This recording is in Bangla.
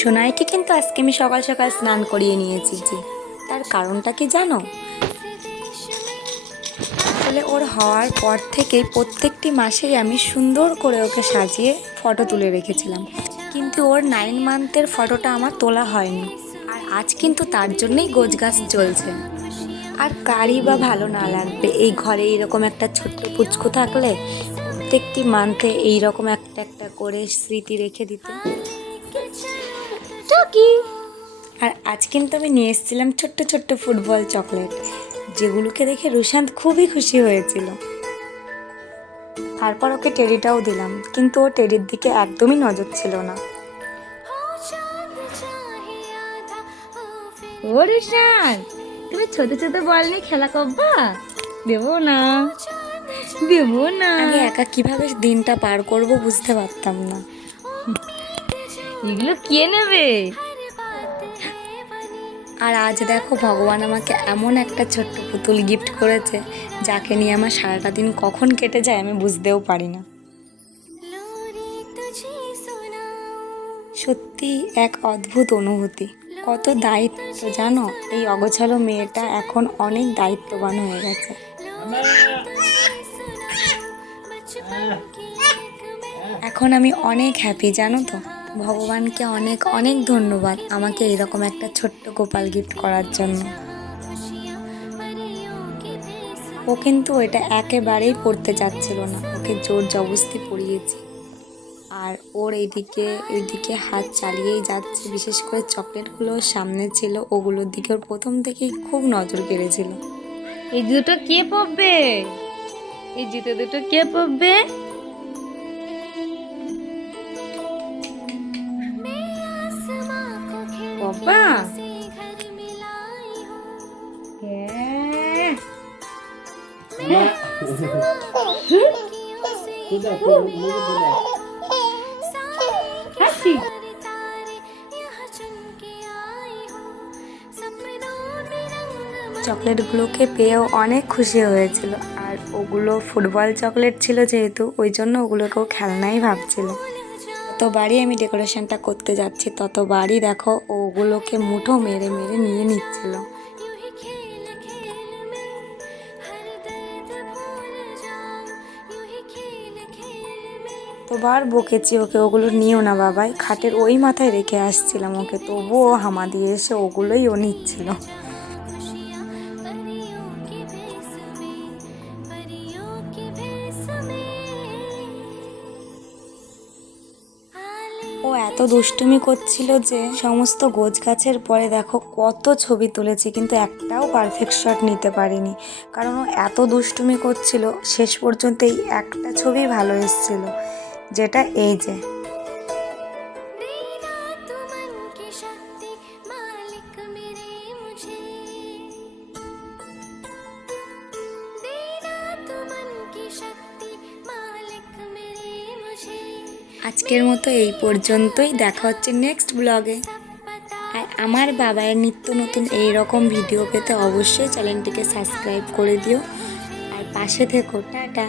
সোনাইকে কিন্তু আজকে আমি সকাল সকাল স্নান করিয়ে নিয়েছি যে তার কারণটা কি জানো? আসলে ওর হওয়ার পর থেকেই প্রত্যেকটি মাসেই আমি সুন্দর করে ওকে সাজিয়ে ফটো তুলে রেখেছিলাম। কিন্তু ওর নাইন মান্থের ফটোটা আমার তোলা হয়নি। আর আজ কিন্তু তার জন্যই গোছ গাছ চলছে আর কারই বা ভালো না লাগবে। এই ঘরে এইরকম একটা ছোট্ট পুচকু থাকলে প্রত্যেকটি মান্থে এইরকম একটা একটা করে স্মৃতি রেখে দিতে। টকি আর আজ কিন্তু আমি নিয়ে এসেছিলাম ছোট্ট ছোট্ট ফুটবল চকলেট যেগুলোকে দেখে রুশান্ত খুবই খুশি হয়েছিল। তারপর ওকে টেরিটাও দিলাম কিন্তু ও টেরির দিকে একদমই নজর ছিল না। ও রিশান তুমি ছোট ছোট বল নিয়ে খেলা করবা? দেবো না দেবো না। আগে একা কীভাবে দিনটা পার করব বুঝতে পারতাম না। এগুলো কে নেবে? আর আজ দেখো ভগবান আমাকে এমন একটা ছোট্ট পুতুল গিফট করেছে, যাকে নিয়ে আমার সারাটা দিন কখন কেটে যায় আমি বুঝতেও পারি না। সত্যি এক অদ্ভুত অনুভূতি। কত দায়িত্ব জানো? এই অগোছালো মেয়েটা এখন অনেক দায়িত্ববান হয়ে গেছে। এখন আমি অনেক হ্যাপি জানো তো? ভগবানকে অনেক অনেক ধন্যবাদ আমাকে এরকম একটা ছোট্ট গোপাল গিফট করার জন্য। ও কিন্তু এটা একেবারেই পড়তে চাচ্ছিল না। ওকে জোর জবস্তি পড়িয়েছি আর ওর এইদিকে এইদিকে হাত চালিয়েই যাচ্ছে। বিশেষ করে চকলেটগুলো সামনে ছিল, ওগুলোর দিকে ওর প্রথম থেকেই খুব নজর কেড়েছিল। এই দুটো কে পড়বে এই জুতো দুটো কে পড়বে বাবা। হ্যাঁ। হাসি। চকলেটগুলোকে পেয়েও অনেক খুশি হয়েছিল। আর ওগুলো ফুটবল চকলেট ছিল যেহেতু ওই জন্য ওগুলোকেও খেলনাই ভাবছিল। ততবারই আমি ডেকোরেশনটা করতে যাচ্ছি ততবারই দেখো, ওগুলোকে মুঠো মেরে মেরে নিয়ে নিচ্ছিল। তোবার বকেছি ওকে, ওগুলো নিও না বাবাই। খাটের ওই মাথায় রেখে আসছিলাম ওকে, তবুও হামা দিয়ে এসে ওগুলোই ও নিচ্ছিল। ও এত দুষ্টুমি করছিল যে সমস্ত গোছ গাছের পরে দেখো কত ছবি তুলেছি, কিন্তু একটাও পারফেক্ট শট নিতে পারিনি। কারণ ও এত দুষ্টুমি করছিল, শেষ পর্যন্ত এই একটা ছবি ভালো এসেছিল, যেটা এই যে। আজকের মতো এই পর্যন্তই। দেখা হচ্ছে নেক্সট ব্লগে আর আমার বাবায়ের নিত্য নতুন এই রকম ভিডিও পেতে অবশ্যই চ্যানেলটিকে সাবস্ক্রাইব করে দিও। আর পাশে থেকো। টাটা।